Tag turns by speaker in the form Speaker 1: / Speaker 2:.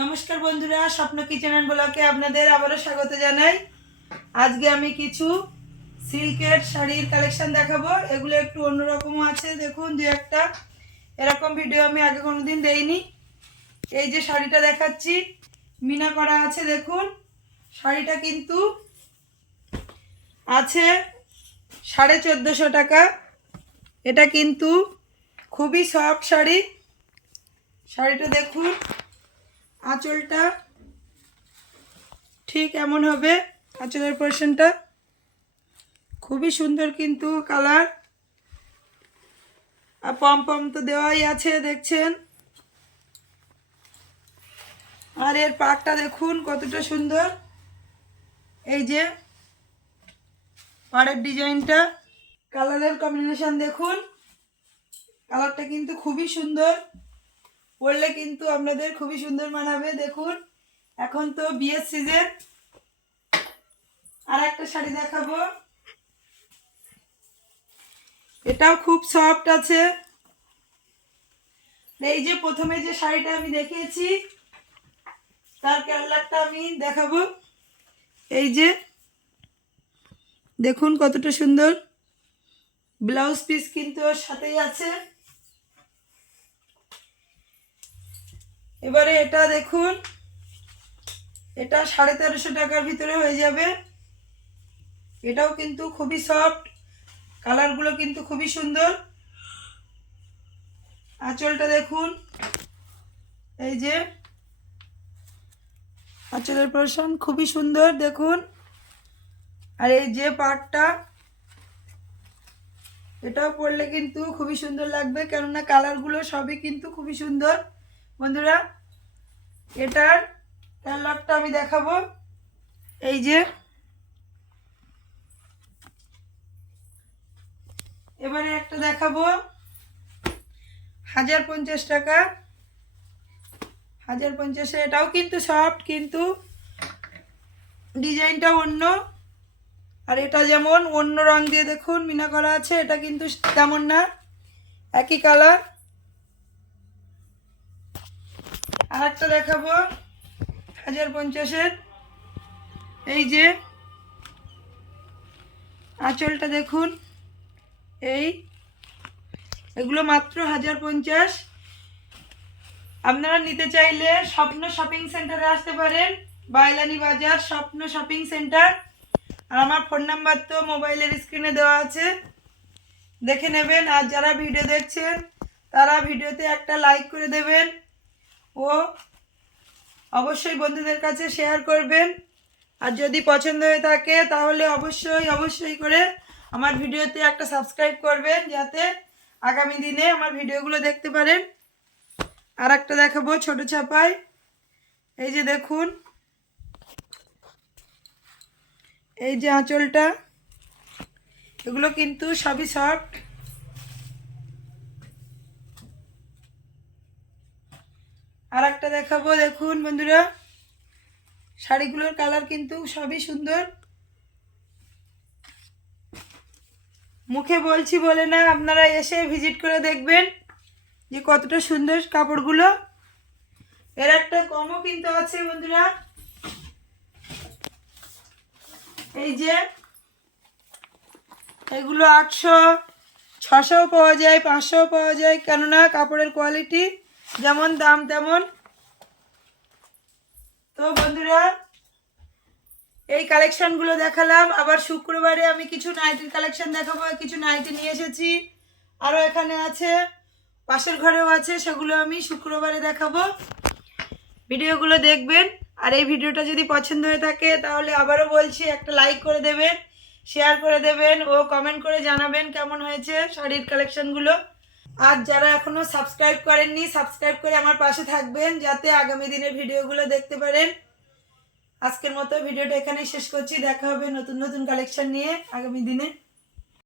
Speaker 1: নমস্কার বন্ধুরা, স্বপ্ন কিচেন ব্লকে আপনাদের আবারও স্বাগত জানাই। আজকে আমি কিছু সিল্কের শাড়ির কালেকশন দেখাবো। এগুলো একটু অন্যরকমও আছে, দেখুন দু একটা। এরকম ভিডিও আমি আগে কোনো দিন দেইনি। এই যে শাড়িটা দেখাচ্ছি, মিনা করা আছে, দেখুন। শাড়িটা কিন্তু আছে সাড়ে চোদ্দোশো টাকা। এটা কিন্তু খুবই সফট শাড়ি। শাড়িটা দেখুন। আঁচলটা ঠিক এমন হবে, আঁচলের পোর্শনটা খুবই সুন্দর কিন্তু কালার আর পম পম তো দেওয়াই আছে, দেখছেন? আর এর পাকটা দেখুন, কতটা সুন্দর। এই যে পাড়ের ডিজাইনটা। কালারের কম্বিনেশন দেখুন। কালারটা কিন্তু খুবই সুন্দর। পরলে কিন্তু আপনাদের খুবই সুন্দর মানাবে। দেখুন, এখন তো বিয়ের সিজন আর একটা শাড়ি দেখাবো। এটাও খুব সফট আছে। এই যে প্রথমে যে শাড়িটা আমি দেখিয়েছি, তার কালারটা আমি দেখাবো। এই যে, দেখুন কতটা সুন্দর। ব্লাউজ পিস কিন্তু ওর সাথেই আছে। এবারে এটা দেখুন। এটা সাড়ে তেরোশো টাকার ভিতরে হয়ে যাবে। এটাও কিন্তু খুবই সফট কালারগুলো কিন্তু খুবই সুন্দর। আঁচলটা দেখুন। এই যে আঁচলের পোর্শন খুবই সুন্দর, দেখুন। আর এই যে পাটটা, এটাও পরলে কিন্তু খুবই সুন্দর লাগবে। কেননা কালারগুলো সবই কিন্তু খুবই সুন্দর। বন্ধুরা, এটার কালারটা আমি দেখাবো। এই যে, এবারে একটা দেখাবো। হাজার পঞ্চাশ টাকা। হাজার পঞ্চাশে এটাও কিন্তু সফট কিন্তু ডিজাইনটা অন্য। আর এটা যেমন, অন্য রং দিয়ে দেখুন, মিনা করা আছে, এটা কিন্তু তেমন না। একই কালার আর একটা দেখাবো। হাজার পঞ্চাশের। এই যে, আঁচলটা দেখুন। এই, এগুলো মাত্র হাজার পঞ্চাশ। আপনারা নিতে চাইলে স্বপ্ন শপিং সেন্টারে আসতে পারেন। বাইলানি বাজার, স্বপ্ন শপিং সেন্টার। আর আমার ফোন নাম্বার তো মোবাইলের স্ক্রিনে দেওয়া আছে। দেখে নেবেন। আর যারা ভিডিও দেখছেন, তারা ভিডিওতে একটা লাইক করে দেবেন। ও অবশ্যই বন্ধুদের কাছে শেয়ার করবেন। আর যদি পছন্দ হয়ে থাকে, তাহলে অবশ্যই অবশ্যই করে আমার ভিডিওতে একটা সাবস্ক্রাইব করবেন, যাতে আগামী দিনে আমার ভিডিওগুলো দেখতে পারেন। আর একটা দেখাবো ছোট ছাপায়। এই যে দেখুন। এই যে আঁচলটা। এগুলো কিন্তু সবই সফট আর একটা দেখাবো, দেখুন বন্ধুরা। শাড়িগুলোর কালার কিন্তু সবই সুন্দর। মুখে বলছি বলে না, আপনারা এসে ভিজিট করে দেখবেন যে কতটা সুন্দর কাপড়গুলো। এর একটা কমও কিন্তু আছে বন্ধুরা। এই যে, এগুলো আটশো, ছশোও পাওয়া যায়, পাঁচশোও পাওয়া যায়, কেননা কাপড়ের কোয়ালিটি যেমন দাম তেমন। তো বন্ধুরা, এই কালেকশনগুলো দেখালাম। আবার শুক্রবারে আমি কিছু নাইটির কালেকশন দেখাবো, কিছু নাইটি নিয়ে এসেছি। আরও এখানে আছে, পাশের ঘরেও আছে, সেগুলো আমি শুক্রবারে দেখাবো। ভিডিওগুলো দেখবেন, আর এই ভিডিওটা যদি পছন্দ হয়ে থাকে, তাহলে আবারও বলছি, একটা লাইক করে দেবেন শেয়ার করে দেবেন, ও কমেন্ট করে জানাবেন কেমন হয়েছে শাড়ির কালেকশনগুলো আর যারা এখনও সাবস্ক্রাইব করেননি সাবস্ক্রাইব করে আমার পাশে থাকবেন, যাতে আগামী দিনের ভিডিওগুলো দেখতে পারেন। আজকের মতো ভিডিওটা এখানেই শেষ করছি। দেখা হবে নতুন নতুন কালেকশন নিয়ে আগামী দিনে।